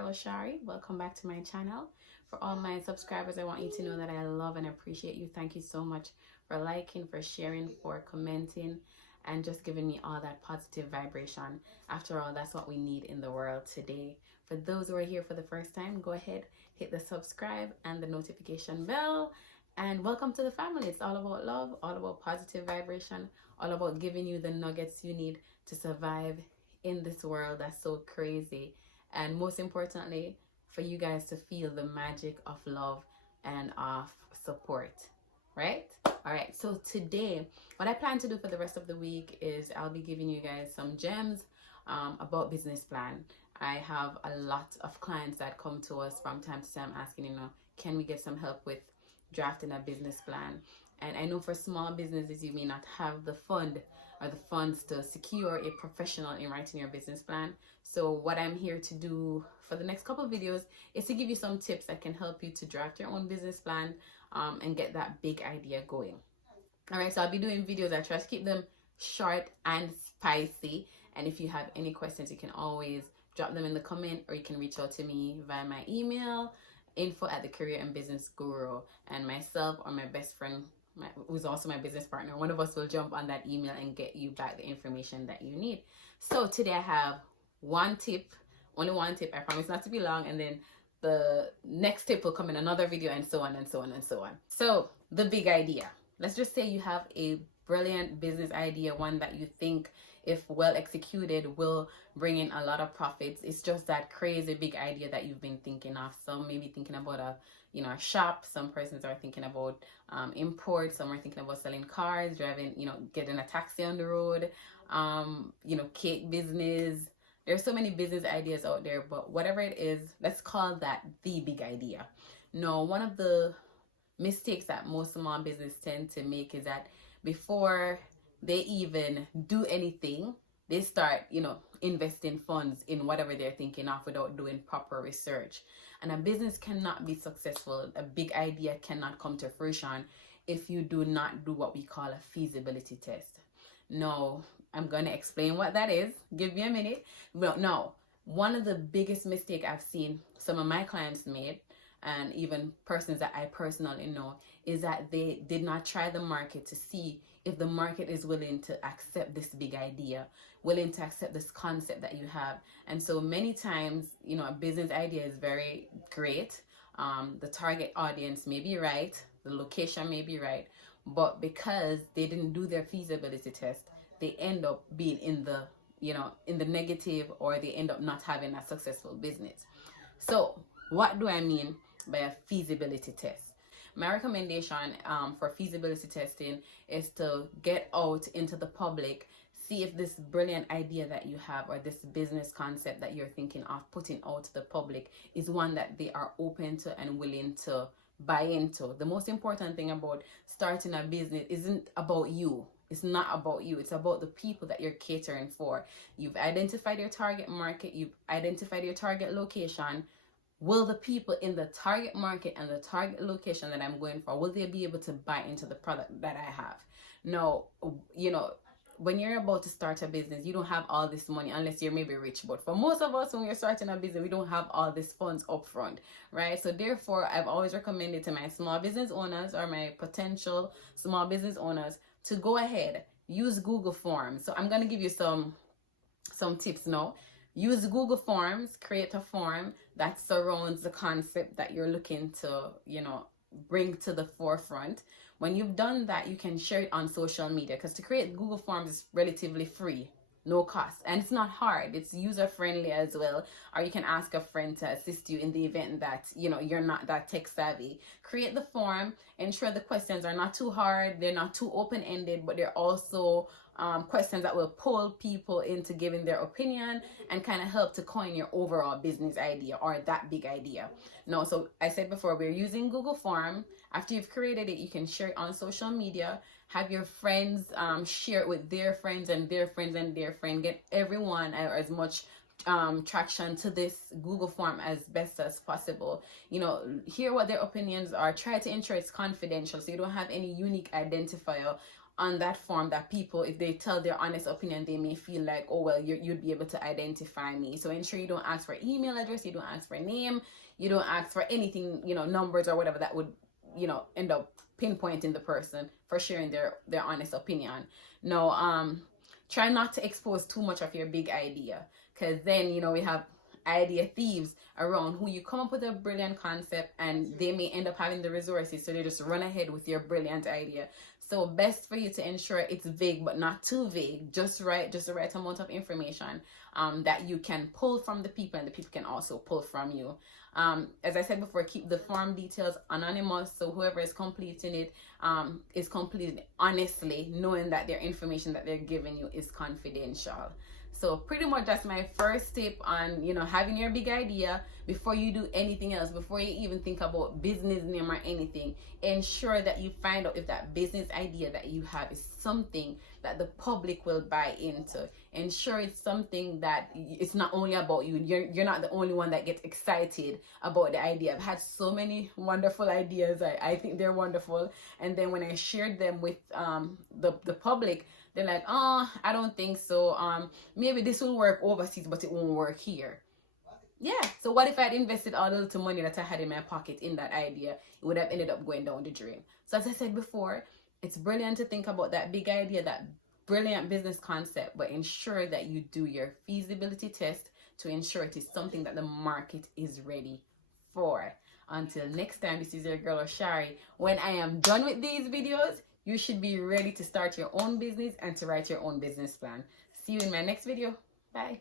girl Shari. Welcome back to my channel. For all my subscribers, I want you to know that I love and appreciate you. Thank you so much for liking, for sharing, for commenting, and just giving me all that positive vibration. After all, that's what we need in the world today. For those who are here for the first time, go ahead, hit the subscribe and the notification bell. And welcome to the family. It's all about love, all about positive vibration, all about giving you the nuggets you need to survive in this world that's so crazy. And most importantly, for you guys to feel the magic of love and of support, right? All right, so today, what I plan to do for the rest of the week is I'll be giving you guys some gems about business plan. I have a lot of clients that come to us from time to time asking, can we get some help with drafting a business plan? And I know for small businesses, you may not have the fund or the funds to secure a professional in writing your business plan. So what I'm here to do for the next couple of videos is to give you some tips that can help you to draft your own business plan and get that big idea going. All right, so I'll be doing videos. I try to keep them short and spicy. And if you have any questions, you can always drop them in the comment, or you can reach out to me via my email, info@thecareerandbusinessguru, and myself or my best friend, who's also my business partner, one of us will jump on that email and get you back the information that you need. So today I have one tip, only one tip. I promise not to be long, and then the next tip will come in another video, and so on and so on and so on. So the big idea. Let's just say you have a brilliant business idea, one that you think, if well executed, will bring in a lot of profits. It's just that crazy big idea that you've been thinking of. Some may be thinking about a shop. Some persons are thinking about import. Some are thinking about selling cars, driving, getting a taxi on the road, cake business. There's so many business ideas out there, but whatever it is, let's call that the big idea. No, one of the mistakes that most small business tend to make is that before they even do anything, they start, investing funds in whatever they're thinking of without doing proper research. And a business cannot be successful. A big idea cannot come to fruition if you do not do what we call a feasibility test. No, I'm going to explain what that is. Give me a minute. Well, no, one of the biggest mistakes I've seen some of my clients made, and even persons that I personally know, is that they did not try the market to see if the market is willing to accept this big idea, willing to accept this concept that you have. And so many times, a business idea is very great. The target audience may be right, the location may be right, but because they didn't do their feasibility test, they end up being in the negative, or they end up not having a successful business. So what do I mean by a feasibility test? My recommendation for feasibility testing is to get out into the public, see if this brilliant idea that you have, or this business concept that you're thinking of putting out to the public, is one that they are open to and willing to buy into. The most important thing about starting a business isn't about you. It's not about you. It's about the people that you're catering for. You've identified your target market. You've identified your target location. Will the people in the target market and the target location that I'm going for, will they be able to buy into the product that I have? No, when you're about to start a business, you don't have all this money unless you're maybe rich. But for most of us, when we're starting a business, we don't have all these funds up front, right? So therefore, I've always recommended to my small business owners or my potential small business owners to go ahead, use Google Forms. So I'm going to give you some tips now. Use Google Forms, create a form that surrounds the concept that you're looking to, bring to the forefront. When you've done that, you can share it on social media, because to create Google Forms is relatively free, no cost, and it's not hard. It's user friendly as well. Or you can ask a friend to assist you in the event that you're not that tech savvy. Create the form, ensure the questions are not too hard, they're not too open-ended, but they're also questions that will pull people into giving their opinion and kind of help to coin your overall business idea or that big idea. No, so I said before, we're using Google Form. After you've created it, you can share it on social media. Have your friends share it with their friends and their friends and their friend. Get everyone or as much traction to this Google Form as best as possible. Hear what their opinions are. Try to ensure it's confidential, so you don't have any unique identifier on that form that people, if they tell their honest opinion, they may feel like, oh well, you'd be able to identify me. So ensure you don't ask for email address, you don't ask for name, you don't ask for anything, you know, numbers or whatever that would, you know, end up pinpointing the person for sharing their honest opinion. No, try not to expose too much of your big idea, because then, you know, we have idea thieves around who you come up with a brilliant concept and they may end up having the resources, so they just run ahead with your brilliant idea. So best for you to ensure it's vague but not too vague, just the right amount of information that you can pull from the people and the people can also pull from you. As I said before, keep the form details anonymous, so whoever is completing it is completed honestly, knowing that their information that they're giving you is confidential. So pretty much that's my first tip on, you know, having your big idea. Before you do anything else, before you even think about business name or anything, ensure that you find out if that business idea that you have is something that the public will buy into. Ensure it's something that it's not only about you. You're not the only one that gets excited about the idea. I've had so many wonderful ideas. I think they're wonderful. And then when I shared them with the public, they're like, oh, I don't think so. Maybe this will work overseas, but it won't work here. Yeah. So what if I had invested all the little money that I had in my pocket in that idea? It would have ended up going down the drain. So as I said before, it's brilliant to think about that big idea, that brilliant business concept, but ensure that you do your feasibility test to ensure it is something that the market is ready for. Until next time, this is your girl Oshari. When I am done with these videos, you should be ready to start your own business and to write your own business plan. See you in my next video. Bye.